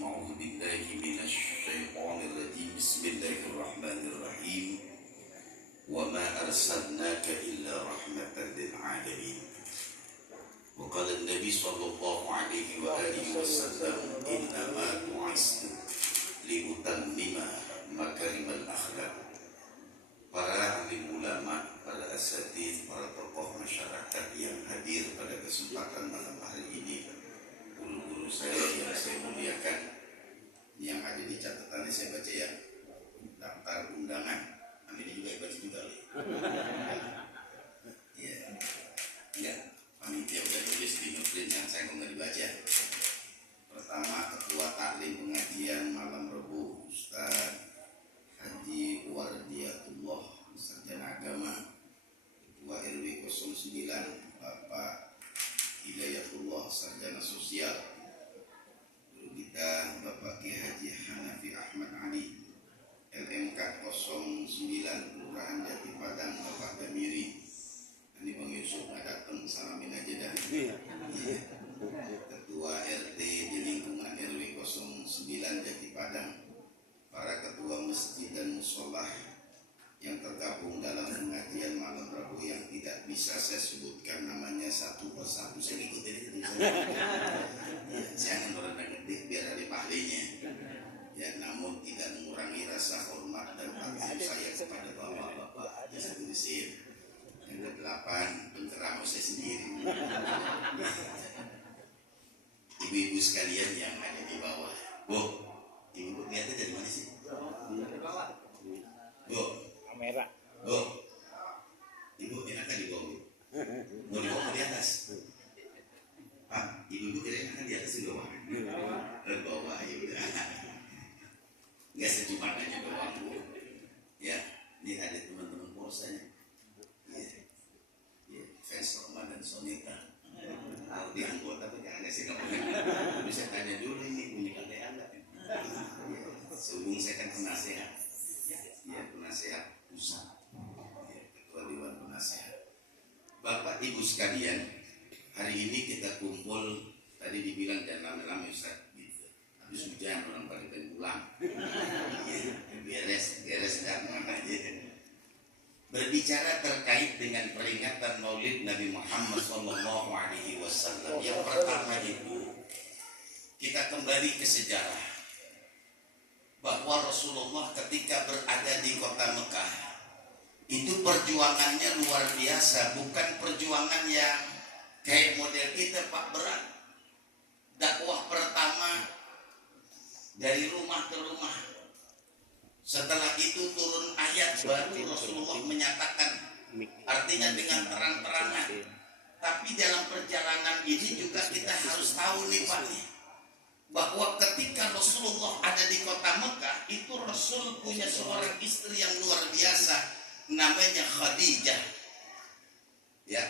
أعوذ بالله من الشيطان الرجيم بسم الله الرحمن الرحيم وما أرسلناك إلا رحمة للعالمين وقال النبي صلى الله عليه وآله وسلم إنما بعثت لأتمم مكارم الأخلاق. Para alim ulama, para asatidz, para tokoh masyarakat yang hadir pada kesempatan malam hari ini, guru-guru saya yang saya muliakan, yang ada di catatannya saya baca ya, daftar undangan, ini juga baca juga ya, panitia udah tulis di notepad yang saya nggak dibaca. Pertama, ketua taklim pengajian malam Rabu, Ustaz Haji Wardiatullah, sarjana agama. Ketua RW 09 Bapak Hidayatullah, sarjana sosial. Guru kita Bapak Ki Haji Hanafi Ahmad Ali, LMK 09 Kelurahan Jati Padang, Bapak Damiri. Ini Bang Yusuf nggak datang, salamin aja dah. Ketua RT di lingkungan RW 09 Jati Padang, para ketua masjid dan musholah yang tergabung dalam pengajian malam Rabu yang tidak bisa saya sebutkan namanya satu persatu, saya ikutin itu. Jangan berenang gede biar ada pahalanya. Ya, namun tidak mengurangi rasa hormat dan bakti saya kepada bapak-bapak yang tulisin. Yang ke-8, penceramah saya sendiri. Ibu-ibu sekalian yang ada di bawah. Bu, ibu lihatnya dari mana sih? Bu, kamera. Bu, ibu enakan di bawah. Mau di bawah di atas? Pak, ibu kira enakan di atas di bawah? Di bawah, ya udah. Nggak sejumlah aja doang, Bu. Ya, ini ada teman-teman porsanya. Ya, fans Roma dan Sonita. Tahu di anggota tuh jangan sih kamu. Bisa tanya dulu ini punya kakek Anda. Sehubung saya kan penasehat, ya penasehat pusat, ya, ketua dewan penasehat. Bapak Ibu sekalian, hari ini kita kumpul, tadi dibilang jangan lama-lama Ustaz, gitu. Habis hujan orang pada pulang, ya, beres dan mana aja. Berbicara terkait dengan peringatan Maulid Nabi Muhammad SAW. Yang pertama itu kita kembali ke sejarah. Bahwa Rasulullah ketika berada di kota Mekah itu perjuangannya luar biasa, bukan perjuangan yang kayak model kita Pak, berat. Dakwah pertama dari rumah ke rumah. Setelah itu turun ayat baru Rasulullah menyatakan, artinya dengan terang-terangan. Tapi dalam perjalanan ini juga kita harus tahu nih Pak, bahwa ketika Rasulullah ada di kota Mekah, itu Rasul punya seorang istri yang luar biasa, namanya Khadijah. Ya,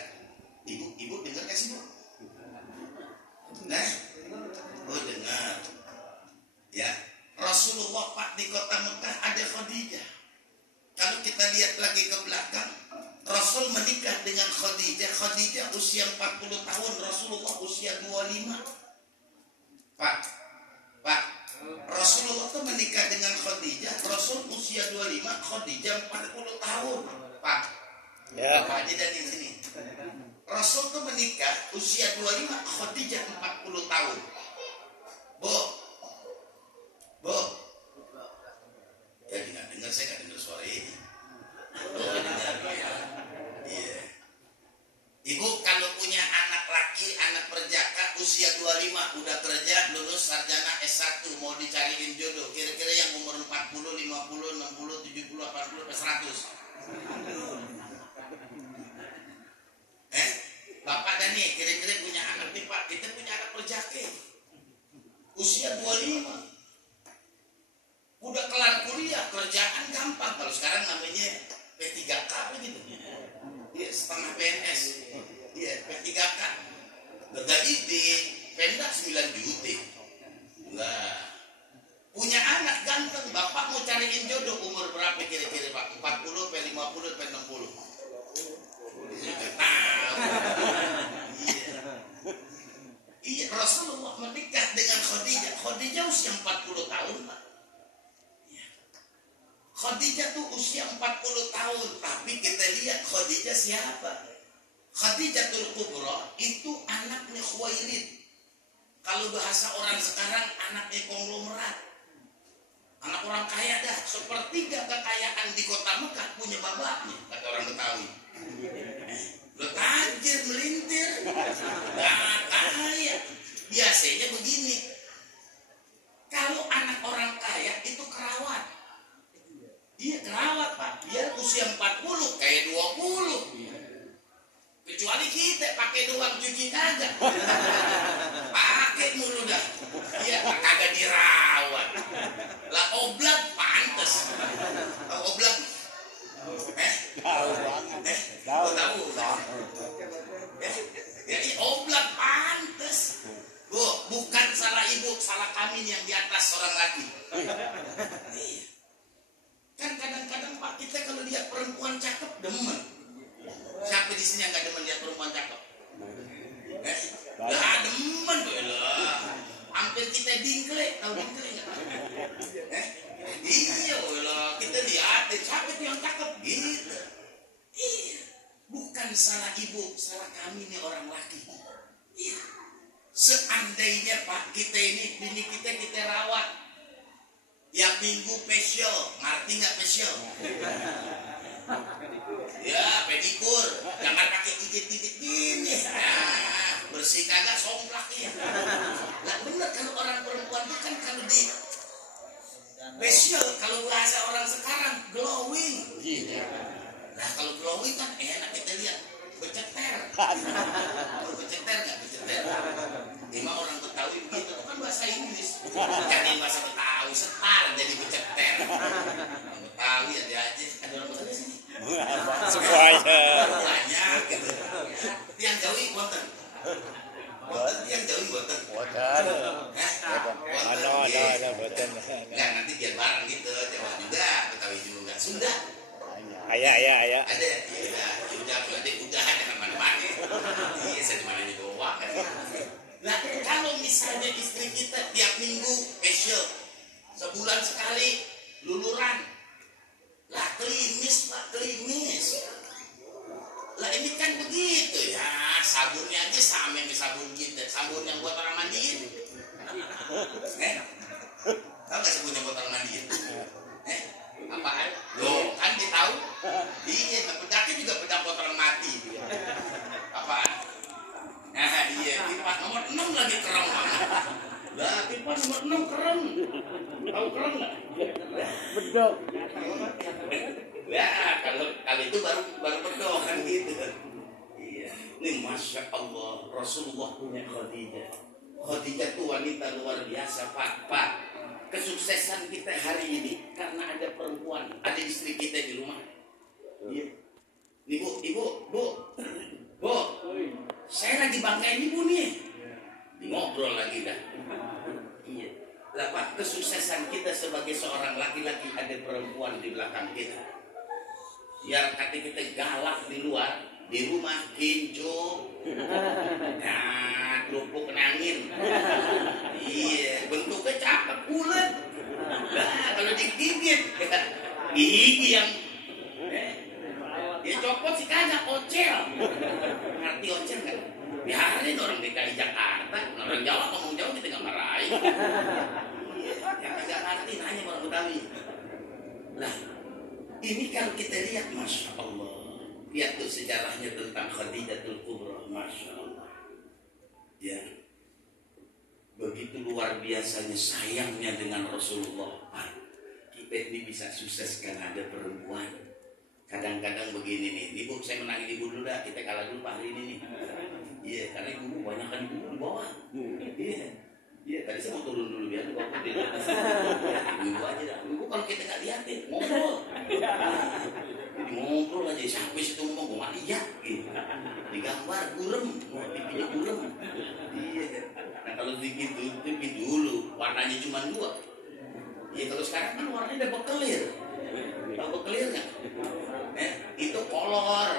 ibu dengar gak sih Bu? Nah, dengar. Ya, Rasulullah Pak di kota Mekah ada Khadijah. Kalau kita lihat lagi ke belakang, Rasul menikah dengan Khadijah. Khadijah usia 40 tahun, Rasulullah usia 25. Pak, Rasulullah itu menikah dengan Khadijah, Rasul usia 25, Khadijah 40 tahun. Pak, ya. Bapak aja dari sini. Rasul itu menikah usia 25, Khadijah 40 tahun. Bu, jadi nggak dengar, saya nggak dengar suara ini. Dengar ya. Iya. Ibu kalau punya anak laki, anak perjaka usia 25 udah kerja, lulus sarjana S1, mau dicariin jodoh, kira-kira yang umur 40, 50, 60, 70, 80, 100. Bapak dan nih kira-kira punya anak nih Pak, kita punya anak perjaka usia 25. Udah kelar kuliah, kerjaan gampang. Kalau sekarang namanya P3K begitu. Ya, setengah PNS. Ya, P3K. Gaji di Pemda 9 juta. Enggak. Punya anak ganteng, Bapak mau cariin jodoh umur berapa kira-kira Pak? 40, P50, P60. Iya. Rasulullah menikah dengan Khadijah. Khadijah usia 40 tahun, Pak. Khadijah tuh usia 40 tahun. Tapi kita lihat Khadijah siapa? Khadijatul Kubra itu anaknya Khuwailid. Kalau bahasa orang sekarang anaknya konglomerat. Anak orang kaya dah. Sepertiga kekayaan di kota Mekah punya bapaknya, kata orang Betawi. Lo tajir melintir. Nah, kaya. Biasanya begini. Kalau anak orang kaya itu kerawat. Dia kerawat, Pak. Dia usia 40 kayak 20. Kecuali kita pakai doang cuci kagak. Pakai mulu dah. Iya, kagak dirawat. Lah oblak pantes. Tahu oblak? Tahu banget. Tahu. Ya, oblak pantes. Bu, bukan salah ibu, salah kami yang di atas orang laki. Kan kadang-kadang Pak kita kalau lihat perempuan cakep demen. Siapa di sini yang gak demen lihat perempuan cakep? Lah demen tuh lah. Hampir kita dingklek, tahu dingklek nggak? Iya lah, kita liatin siapa tuh yang cakep gitu. Iya, bukan salah ibu, salah kami nih orang laki. Iya. Seandainya Pak kita ini bini kita rawat, tiap minggu facial, ngerti nggak facial? Ya, pedikur, jangan pakai gigit-gigit gini. Nah, bersih kagak somplak ya. Nah, bener kalau orang perempuan itu kan kalau di facial, kalau bahasa orang sekarang glowing. Nah, kalau glowing kan enak kita lihat, beceter. Kalau beceter nggak beceter? Emang orang Betawi begitu, kan bahasa Inggris. Jadi bahasa Betawi setar jadi beceter. Orang Betawi aja. Ada orang Betawi sini. Semuanya. Banyak gitu. Yang Jawi wonten. Wonten yang Jawi wonten. Wonten. Ada wonten. Enggak, nanti biar bareng gitu. Jawa juga, Betawi juga. Sunda. Ayah. Ada. Ya udah berarti udah jangan mana-mana. Iya, saya mana di bawah kan. Nah, kalau misalnya istri kita tiap minggu facial, sebulan sekali luluran, lah klimis Pak, klimis. Lah ini kan begitu ya, sabunnya aja sama dengan sabun kita, sabun yang buat orang mandiin. Tahu nggak sabun yang buat orang mandiin? Apaan? Loh, kan dia tahu? Iya, pedaknya juga pedak buat orang mati. Apaan? Nah, iya, pipa nomor 6 lagi kerem banget. Lah, pipa nomor 6 kerem. Tahu kerem nggak? Bedok. Ya, kalau itu baru bedok kan gitu. Iya. Nih, Masya Allah, Rasulullah punya Khadijah. Khadijah itu wanita luar biasa, Pak. Kesuksesan kita hari ini karena ada perempuan, ada istri kita di rumah. Iya. Nih, Bu. Saya lagi banggain ibu nih. Ngobrol lagi dah. Iya. Lah Pak, kesuksesan kita sebagai seorang laki-laki ada perempuan di belakang kita. Biar kata kita galak di luar, di rumah kincu. Nah, kerupuk kenangin. Iya, bentuknya cakep bulat. Nah, kalau digigit, gigi yang dia copot sih kagak ocel. Ngerti ocel kan? Biarin orang DKI Jakarta, orang Jawa ngomong Jawa kita nggak marahin. Yang kagak ngerti nanya orang Betawi. Nah, ini kalau kita lihat, Masya Allah, lihat tuh sejarahnya tentang Khadijatul Kubra, Masya Allah. Ya, begitu luar biasanya sayangnya dengan Rasulullah. Kita ini bisa sukses karena ada perempuan. Kadang-kadang begini nih, ibu saya menangin ibu dulu dah, kita kalah dulu Pak hari ini nih. Iya, karena ibu banyak kan ibu di bawah. Iya, tadi saya mau turun dulu biar bapak di atas. Ibu aja dah, ibu kalau kita nggak liatin ngobrol. Jadi ngobrol aja, sampai situ ngomong gue mati ya. Digambar gurem, pipinya gurem. Iya, nah kalau begitu pipi dulu, warnanya cuma 2. Iya, kalau sekarang kan warnanya udah bekelir. Tahu bekelir nggak? Itu kolor.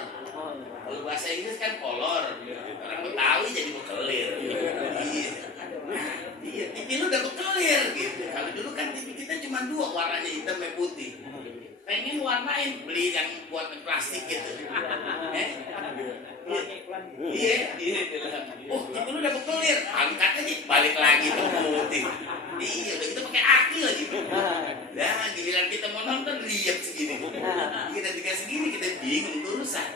Kalau bahasa Inggris kan kolor. Orang Betawi jadi bekelir. Iya. berdua warnanya hitam dan putih. Pengen warnain, beli yang buat plastik gitu. Iya. Oh, itu lu udah kelir, angkat aja, balik lagi tuh putih. Iya, udah kita pakai aki lagi. Nah, giliran kita mau nonton lihat segini. Kita tinggal segini kita bingung urusan.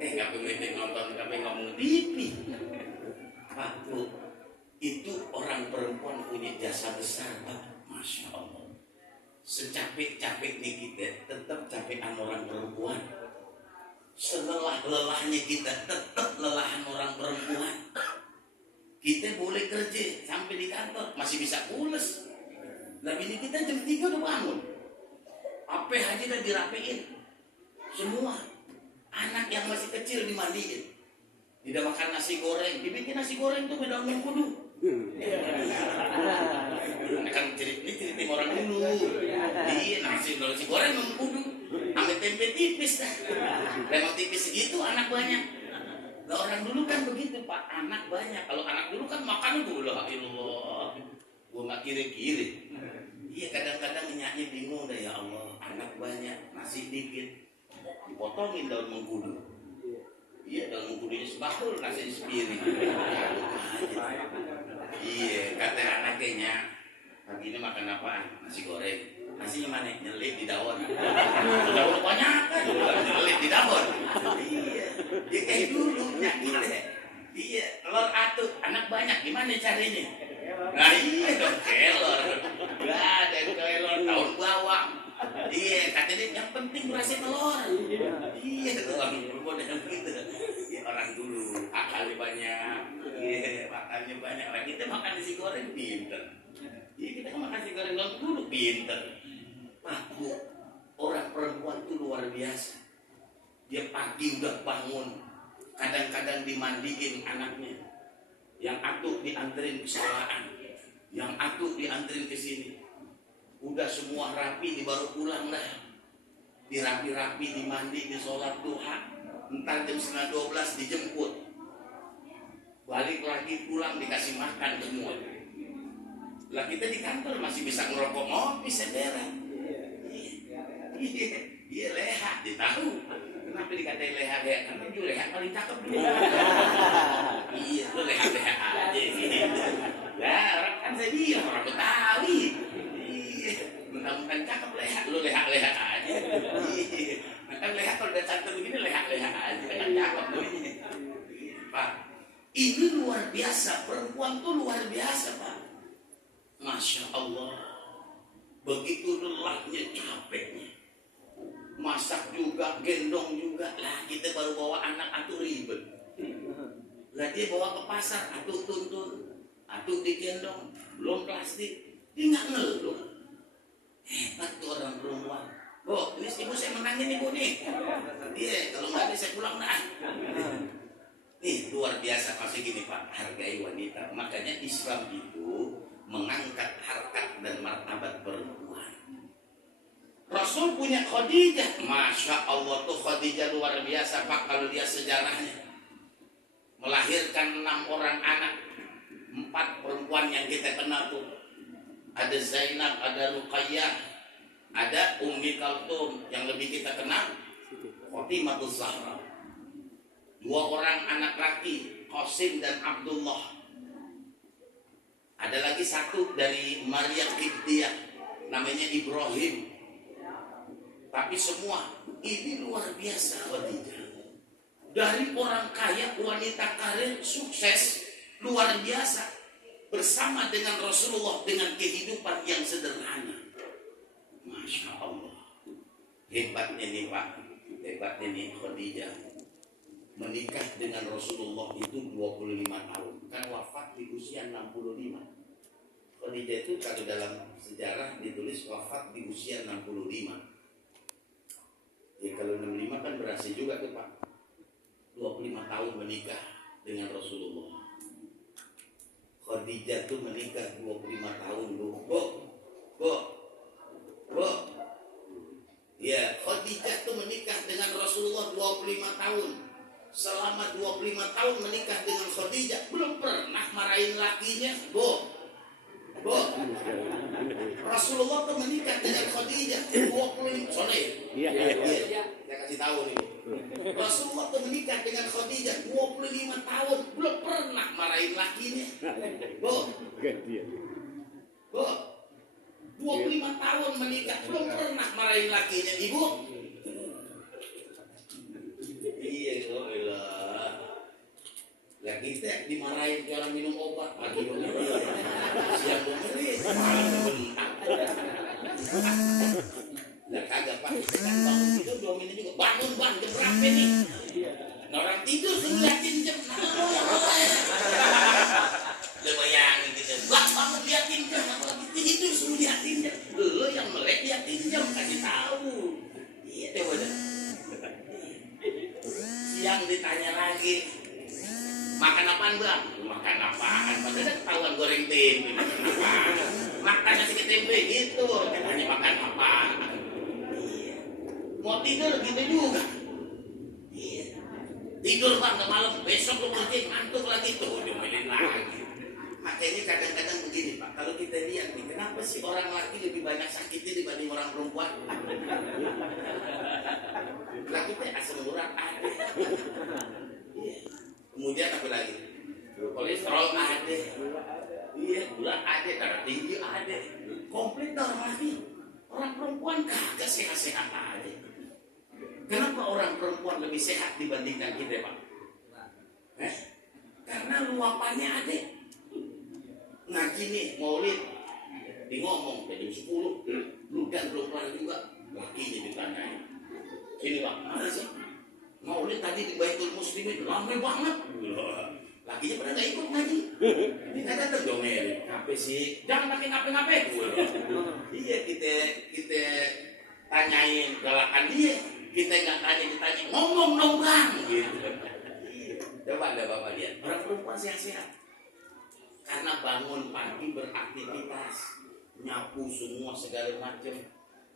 Nggak pengen nonton, tapi ngomong TV. Pak, itu orang perempuan punya jasa besar, Pak. Masya Allah. Secapek-capek nih kita, tetap capekan orang perempuan. Selelah-lelahnya kita, tetap lelahan orang perempuan. Kita boleh kerja sampai di kantor, masih bisa pules. Nah ini kita jam 3 udah bangun. Apa aja udah dirapiin. Semua. Anak yang masih kecil dimandiin. Tidak makan nasi goreng, dibikin nasi goreng tuh beda dengan kudu. Kan cerita orang dulu. Iya, nasi goreng mengkudu. Ambil tempe tipis dah. Memang tipis segitu anak banyak. Nah orang dulu kan begitu Pak, anak banyak. Kalau anak dulu kan makan dulu, Allah. Gua nggak kiri-kiri. Iya kadang-kadang nyaknya bingung dah ya Allah. Anak banyak, nasi dikit. Dipotongin daun mengkudu. Iya daun mengkudunya sebahul, nasi sepiring. Iya kata anaknya. Pagi ini makan apaan? Nasi goreng. Nasinya mana? Nyelip di daun. Daun banyak kan? Nyelip di daun. Iya. Dia kayak dulu nyakit. Iya. Telur atuh. Anak banyak. Gimana caranya? Nah iya dong. Kelor. Gak ada kelor. Daun bawang. Iya. Katanya yang penting berasa telur. Iya. Telur bermodel gitu. Ya orang dulu. Akalnya banyak. Iya. Makannya banyak. Orang kita makan nasi goreng pinter. Iya kita kan makan nasi goreng dulu pinter. Pak Bu, orang perempuan itu luar biasa. Dia pagi udah bangun, kadang-kadang dimandiin anaknya. Yang atuh dianterin ke sekolahan, yang atuh dianterin ke sini. Udah semua rapi, di baru pulang dah. Dirapi-rapi, dimandi, di sholat duha. Entar jam 11:30 dijemput. Balik lagi pulang dikasih makan semua. Lah kita di kantor masih bisa ngerokok ngopi sederhana. Iya leha, dia tahu. Kenapa dikatain leha? Karena dia leha paling cakep dia. Iya, lu leha aja sih. Lah orang kan saya bilang orang Betawi. Iya, mentang-mentang cakep leha, lu leha aja. Iya, kan leha kalau udah cakep begini leha aja, kan cakep dulunya. Pak, ini luar biasa, perempuan tuh luar biasa Pak. Masya Allah, begitu lelahnya, capeknya, masak juga, gendong juga. Lah kita baru bawa anak atuh ribet. Lah dia bawa ke pasar, atuh tuntun, atuh digendong, belum plastik, dia nggak ngeluh. Hebat tuh orang perempuan. Bu, ini ibu saya menangin ibu nih. Iya, kalau nggak ada saya pulang dah. Nih luar biasa pasti gini Pak, hargai wanita. Makanya Islam itu mengangkat harkat dan martabat perempuan. Rasul punya Khadijah. Masya Allah tuh Khadijah luar biasa Pak. Kalau dia sejarahnya melahirkan 6 orang anak, 4 perempuan yang kita kenal tuh. Ada Zainab, ada Ruqayyah, ada Ummi Kalthum. Yang lebih kita kenal Fatimah Zahra. 2 orang anak laki, Qasim dan Abdullah. Ada lagi 1 dari Maryam Qibtiyah, namanya Ibrahim. Tapi semua ini luar biasa Khadijah. Dari orang kaya, wanita karir, sukses, luar biasa. Bersama dengan Rasulullah dengan kehidupan yang sederhana. Masya Allah. Hebatnya nih Pak, hebatnya nih Khadijah. Menikah dengan Rasulullah itu 25 tahun. Kan wafat di usia 65. Khadijah itu kalau dalam sejarah ditulis wafat di usia 65. Ya kalau 65 kan berhasil juga tuh Pak. 25 tahun menikah dengan Rasulullah. Khadijah tuh menikah 25 tahun loh. Bu. Ya, Khadijah tuh menikah dengan Rasulullah 25 tahun. Selama 25 tahun menikah dengan Khadijah belum pernah marahin lakinya. Bu. Rasulullah tuh menikah dengan Khadijah 25 soleh. Iya. Saya kasih tahu nih. Rasulullah tuh menikah dengan Khadijah 25 tahun, belum pernah marahin lakinya. Bu, Gantian. Bu, 25 tahun menikah, belum pernah marahin lakinya, Ibu. Iya, Allah. Ya kita dimarahin kalau minum obat, pagi dengerin, siang dengerin, malam bentak. Lah kagak Pak, kita kan bangun tidur 2 menit juga, bangun bang, jam berapa nih? Nah, orang tidur suruh liatin jam. Udah bayangin kita, bangun liatin jam, lagi tidur suruh liatin jam. Lo yang melek liatin jam, kasih tahu. Iya deh wadah. Siang ditanya lagi, makan apaan bang? Makan apaan? Padahal ketahuan goreng tempe. Makan nasi tempe gitu. Katanya makan apaan? Iya. Mau tidur gitu juga. Iya. Tidur bang ke malam. Besok lu kerja ngantuk lagi tuh. Diomelin lagi. Makanya kadang-kadang begini Pak. Kalau kita lihat nih, kenapa sih orang laki lebih banyak sakitnya dibanding orang perempuan? Laki kita asam urat ada. Iya. Kemudian apa lagi? Kolesterol ada. Iya, gula ada, darah tinggi ada. Komplit orang laki. Orang perempuan kagak sehat-sehat aja. Kenapa orang perempuan lebih sehat dibandingkan kita, Pak? Karena luapannya ada. Ngaji nih, maulid. Di ngomong, jadi 10. Lu dan belum kelar juga. Lakinya ditanyain. Sini Pak, mana sih? Maulid tadi di Baitul Muslimin ramai banget. Lakinya pada nggak ikut ngaji. Ini nggak datang dong Mary. Apa sih? Jangan pakai ngape-ngape. Iya kita tanyain galakan dia. Kita nggak ditanya ngomong dong bang. Gitu. Coba ada bapak lihat orang perempuan sehat-sehat. Karena bangun pagi beraktivitas, nyapu semua segala macam.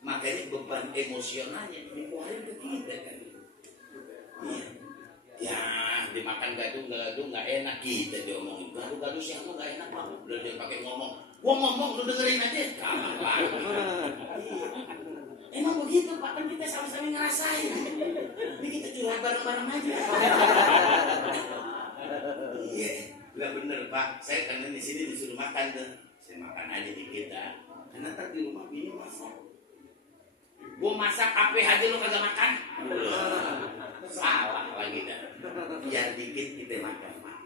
Makanya beban emosionalnya dikeluarin ke kita kan. Iya. Ya, dimakan gaduh nggak enak kita diomongin. Gaduh siapa nggak enak banget. Udah dia pakai ngomong. Gua ngomong lu dengerin aja. Kalah banget. Emang begitu Pak, kan kita sama-sama ngerasain. Ini kita curhat bareng-bareng aja. Iya, nggak bener Pak. Saya karena di sini disuruh makan tuh. Saya makan aja di kita. Karena ntar di rumah bini masak. Gua masak apa aja lu kagak makan. Salah lagi dah. Biar dikit kita makan Pak.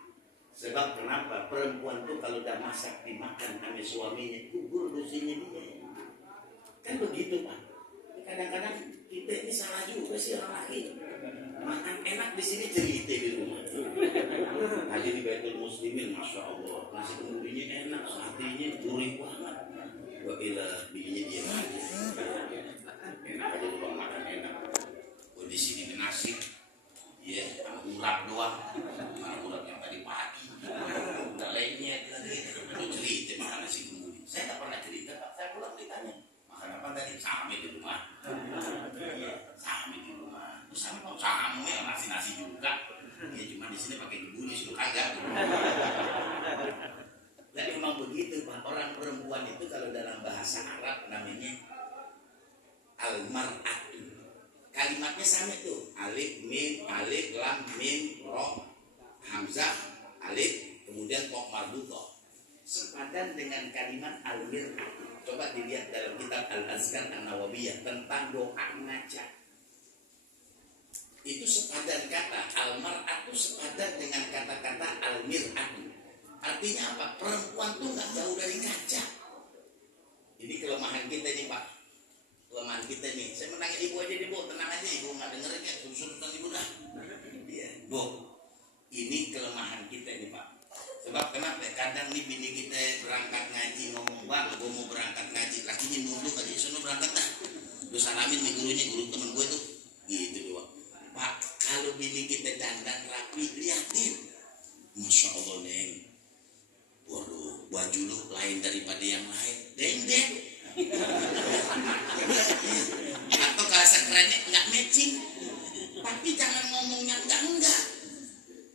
Sebab kenapa perempuan tuh kalau udah masak dimakan sama suaminya kubur dosanya dia. Kan begitu Pak. Kadang-kadang kita ini salah juga sih orang laki. Makan enak di sini cerita di rumah. Tadi di Baitul Muslimin, masya Allah, nasi kemudinya enak, satenya gurih banget. Gua ilah bininya dia aja. Enak aja lu bang makan enak. Gua di sini nasi. Iya, urap doang. Mana urap yang tadi pagi. Udah lainnya lagi. Lu cerita makan nasi kemudian. Saya tak pernah cerita, Pak. Saya pulang ditanya. Makan apa tadi? Sami di rumah. Iya, sami di rumah. Terus sami ya nasi juga. Ya cuma di sini pakai dibungkus lu kagak. Dan memang begitu Pak. Orang perempuan itu kalau dalam bahasa Arab namanya al-mar'atu. Kalimatnya sama tuh, alif mim alif lam mim ro hamzah alif kemudian kok marbutoh, sepadan dengan kalimat al-mir. Coba dilihat dalam kitab Al-Azkar An-Nawawiyah tentang doa ngajak. Itu sepadan kata al-mar'atu sepadan dengan kata-kata al-mir'atu. Artinya apa? Perempuan tuh nggak jauh dari kaca. Ini kelemahan kita nih Pak. Kelemahan kita nih, saya menangin ibu aja nih Bu, tenang aja ibu nggak dengerin ya, suruh ibu dah. Iya, Bu, ini kelemahan kita nih Pak. Sebab kenapa? Kadang nih bini kita berangkat ngaji ngomong bang, gue mau berangkat ngaji, lakinya nunduk aja, sono berangkat dah. Lu salamin nih gurunya, guru temen gue tuh, gitu doang. Pak, kalau bini kita dandan rapi, liatin, masya Allah neng, waduh, baju lu lain daripada yang lain, deng. Atau bahasa kerennya nggak matching, tapi jangan ngomongnya enggak.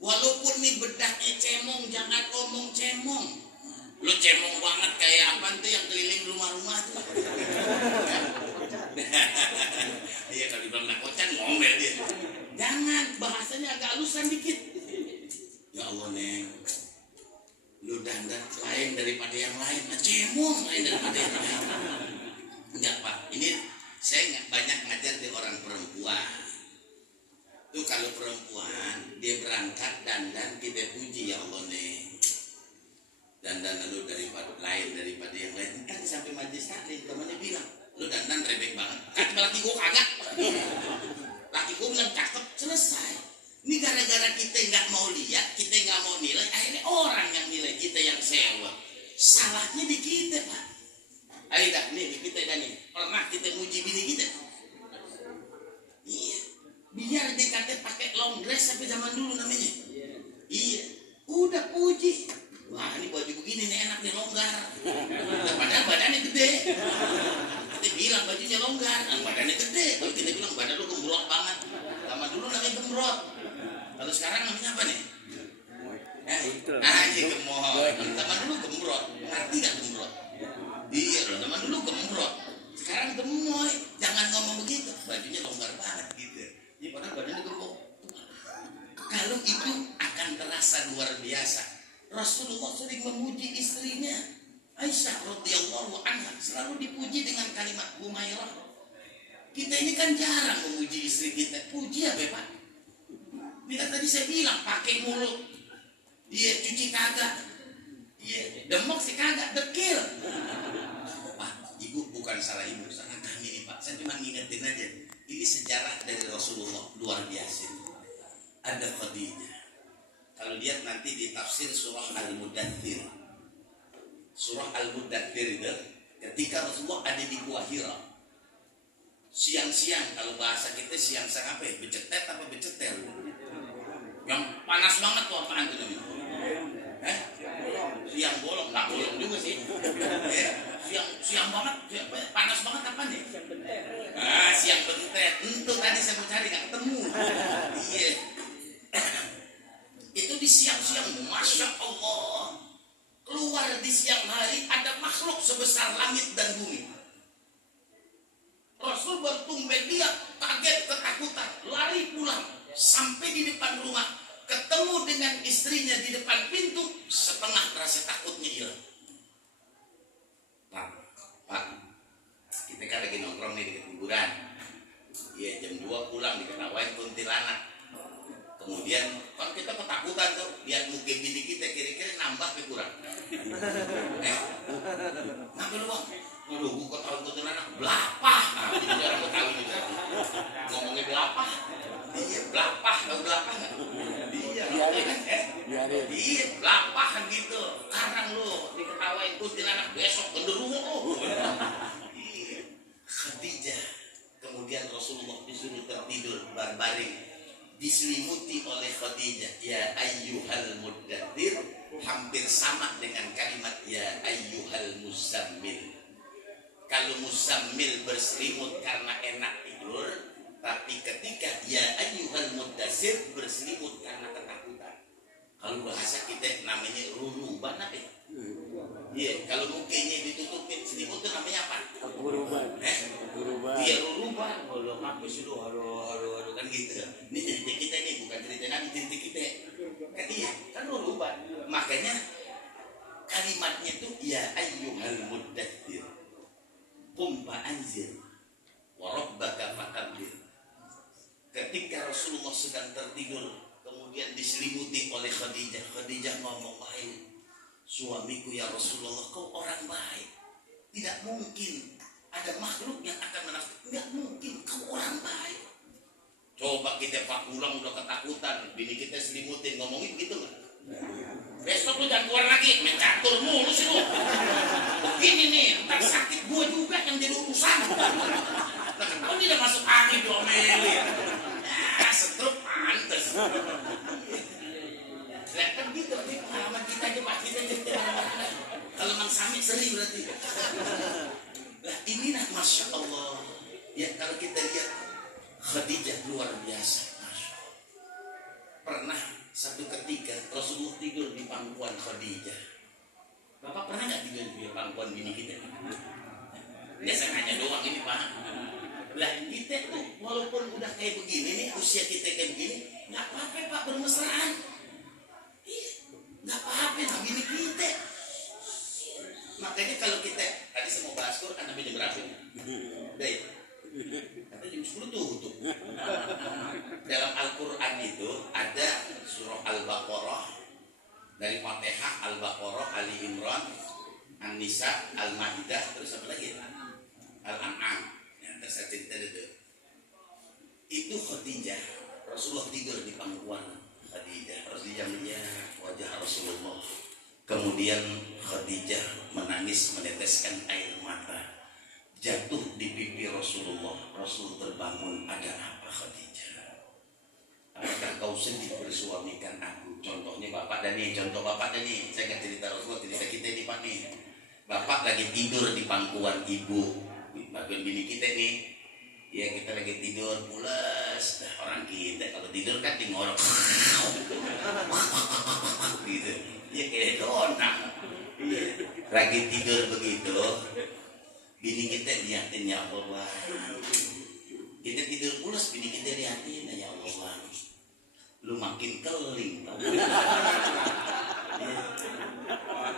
Walaupun nih bedaknya cemong, jangan ngomong cemong. Lu cemong banget kayak apa tuh yang keliling rumah-rumah tuh. bahasanya agak halusan dikit. Ya Allah Neng, lu dandan lain daripada yang lain, cemong lain daripada yang lain. Enggak Pak, ini saya nggak banyak ngajar di orang perempuan. Tuh kalau perempuan dia berangkat dandan kita puji, ya Allah Neng, dandan lu daripada daripada yang lain. Kan sampai majelis taklim temannya bilang, lu dandan rebek banget. Kata laki gua kagak. Laki gua bilang cakep, selesai. Ini gara-gara kita nggak mau lihat, kita nggak mau nilai, akhirnya orang yang nilai, kita yang sewa. Salahnya di kita Pak. Ayo dah, nih kita dah nih. Pernah kita muji bini kita? Iya. Biar dikata pakai long dress sampai zaman dulu namanya. Iya. Udah puji. Wah ini baju begini nih enak nih, longgar. Nah, padahal badannya gede. Kita bilang bajunya longgar, nah, badannya gede. Kalau kita bilang badan lu gembrot banget. Zaman dulu namanya gembrot. Kalau sekarang namanya apa nih? Aja gemoy. Kalau zaman dulu gembrot. Ngerti gak gembrot? Iya loh, zaman dulu gembrot. Sekarang gemoy. Jangan ngomong begitu. Bajunya longgar banget gitu. Ya padahal badannya gembrot. Kalau itu akan terasa luar biasa. Rasulullah sering memuji istrinya Aisyah radhiyallahu anha, selalu dipuji dengan kalimat Humairah. Kita ini kan jarang memuji istri kita. Puji apa Pak? Bila tadi saya bilang pakai mulut, dia cuci kagak, dia demok sih kagak, dekil. Pak, ibu bukan salah ibu, salah kami nih Pak. Saya cuma ngingetin aja. Ini sejarah dari Rasulullah luar biasa. Ada Khadijah. Kalau lihat nanti di tafsir surah Al-Mudaththir. Surah Al-Mudaththir itu ketika Rasulullah ada di Gua Hira. Siang-siang, kalau bahasa kita siang-siang apa ya? Becetet apa becetel? Yang panas banget tuh apaan tuh namanya? Siang bolong, nggak bolong juga sih. Siang banget, panas banget apa nih? Siang bentet. Itu tadi saya mau cari nggak ketemu. Iya. Itu di siang-siang, Masya Allah, keluar di siang hari ada makhluk sebesar langit dan bumi. Rasul bertumben dia kaget, ketakutan, lari pulang sampai di depan rumah, ketemu dengan istrinya di depan pintu, setengah rasa takutnya hilang. Pak, kita kan lagi nongkrong nih di kuburan. Iya, jam 2 pulang diketawain kuntilanak. Kemudian kan kita ketakutan tuh lihat muka bini kita, kira-kira nambah ke kurang. Kenapa lu Bang? Aduh, gua ketahuan kuntilanak belapah. Jadi orang Betawi juga ngomongnya belapah. Iya, belapah, tahu belapah nggak? Iya, iya, belapah gitu. Sekarang lu diketawain kuntilanak, besok genderuwo lu. Iya, Khadijah. Kemudian Rasulullah disuruh tertidur berbaring, diselimuti oleh Khadijah, ya ayyuhal muddathir, hampir sama dengan kalimat ya ayyuhal muzammil. Kalau muzammil berselimut karena enak tidur, tapi ketika ya ayyuhal muddathir berselimut karena ketakutan. Kalau bahasa kita namanya ruruban apa ya? Iya, kalau mukanya ditutupin selimut itu namanya apa? Ruruban. Iya, ruruban. Halo, apa sih lu? Halo, kan gitu. Ini cerita kita nih, bukan cerita Nabi, cerita kita. Kan iya, kan ruruban. Makanya kalimatnya itu ya ayyuhal muddathir, qum fa'anzir wa rabbaka fakabbir. Ketika Rasulullah sedang tertidur, kemudian diselimuti oleh Khadijah. Khadijah ngomong, wahai suamiku ya Rasulullah, kau orang baik. Tidak mungkin ada makhluk yang akan menakutkan. Tidak mungkin, kau orang baik. Coba kita pak pulang udah ketakutan, bini kita selimutin, ngomongin begitu nggak? Besok lu jangan keluar lagi, mencatur mulu sih lu. Begini nih, ntar sakit gua juga yang jadi urusan. Nah, kau tidak masuk angin diomelin. Setruk pantes. Kan gitu, pengalaman kita aja pak, kita cerita mana-mana. Kalau Mang Sami sering berarti. Lah inilah Masya Allah. Ya kalau kita lihat Khadijah luar biasa, Masya Allah. Pernah satu ketika Rasulullah tidur di pangkuan Khadijah. Bapak pernah nggak tidur di pangkuan bini kita? Biasa nanya doang ini Pak. Lah kita tuh walaupun udah kayak begini nih, usia kita kayak begini, nggak apa-apa Pak bermesraan. Iya, nggak apa-apa begini kita. Makanya kalau kita tadi saya mau bahas Quran sampai jam berapa? Udah ya? Kata jam 10 tutup. Dalam Al-Quran itu ada surah Al-Baqarah, dari Fatihah, Al-Baqarah, Ali Imran, An-Nisa, Al-Maidah, terus apa lagi? Al-An'am. Ya, terus saya cerita itu. Itu Khadijah. Rasulullah tidur di pangkuan Khadijah. Khadijah melihat wajah Rasulullah. Kemudian Khadijah menangis meneteskan air mata. Jatuh di pipi Rasulullah. Rasul terbangun. Ada apa Khadijah? Apakah kau sedih bersuamikan aku? Contohnya Bapak dan nih, contoh Bapak dan nih. Saya nggak cerita Rasulullah, cerita kita nih Pak nih. Bapak lagi tidur di pangkuan ibu, bagian bini kita nih. Ya kita lagi tidur pulas. Nah, orang kita kalau tidur kan di ngorok gitu. Ya kayak donang. Iya. Lagi tidur begitu. Bini kita liatin, ya Allah. Kita tidur pulas, bini kita liatin, ya Allah. Lu makin keling tau.